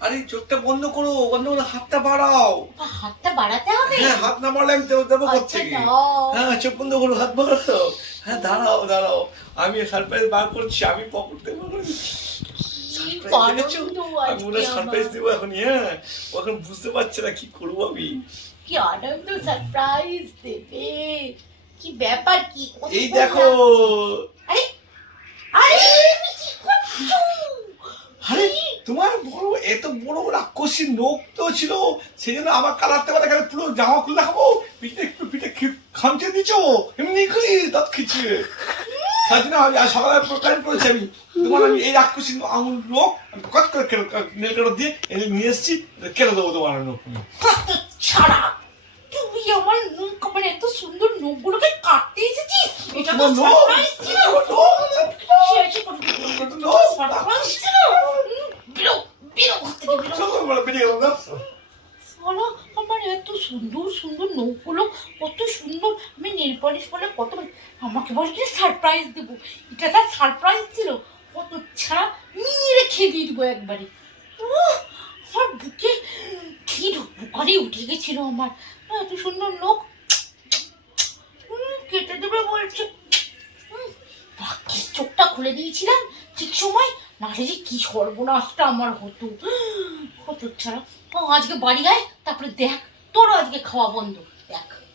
আরে চোখটা বন্ধ করো বন্ধ করো হাতটা বাড়াও। হাতটা বাড়াতে হবে? হ্যাঁ হাত না বাড়লে আমি দেবো দেবো আচ্ছা করছে কি হ্যাঁ চোখ বন্ধ করো হাত বাড়াও। হ্যাঁ দাঁড়াও দাঁড়াও। আমি সারপ্রাইজ বার করছি আমি পকেট? আনন্দ আমি আজকে সারপ্রাইজ দেবো এখন হ্যাঁ। ও এখন বুঝতে পারছে না কি করব আমি। কি আনন্দ সারপ্রাইজ দেবে। কি ব্যাপার কি এই দেখো আরে আরে তুমি কি করছ আরে তোমার বড় এত বড় রাক্ষসী নোখ তো ছিল সেই জন্য আমার কালারতে পারে গেলে পুরো জামা খুলে দেখাবো। পিঠে একটু পিঠে খামচে দিচ্ছ এমনি করে দাঁত খিচিয়ে তার জন্য আমি আজ সকালে করেছি আমি। তোমার আমি এই রাক্ষসী আঙুল নোখ আমি কত করে নেল দিয়ে এনে নিয়ে এসেছি কেটে দেবো তোমার নোখ ছাড়া তুই আমার নখ আমার এত সুন্দর নখগুলোকে কাটতে এসেছিস? এটা তো সারপ্রাইজ ছিল তোমার নোখ, সে আছে কোনো কত নোখ, সারপ্রাইজ ছিল হুম, বেরো বেরো ঘর থেকে বলে আমার এত সুন্দর সুন্দর নখগুলো কত সুন্দর। আমি নেল পলিশ বলে কত আমাকে বলে সারপ্রাইজ দেবো। এটা তার সারপ্রাইজ ছিল। কত ছাড়া মেরে খেয়ে দিয়ে দেবো একবারে। উহ, আমার বুকে কি বুকারি উঠে গেছিল আমার। এত সুন্দর উম, কেটে দেবে বলছে। চোখটা খুলে দিয়েছিলাম ঠিক সময়। নাহলে যে কি সর্বনাশটা আমার হতো। হতো ছাড়া। ও, আজকে বাড়ি আয়, তারপরে দেখ তোর আজকে খাওয়া বন্ধ। দেখ।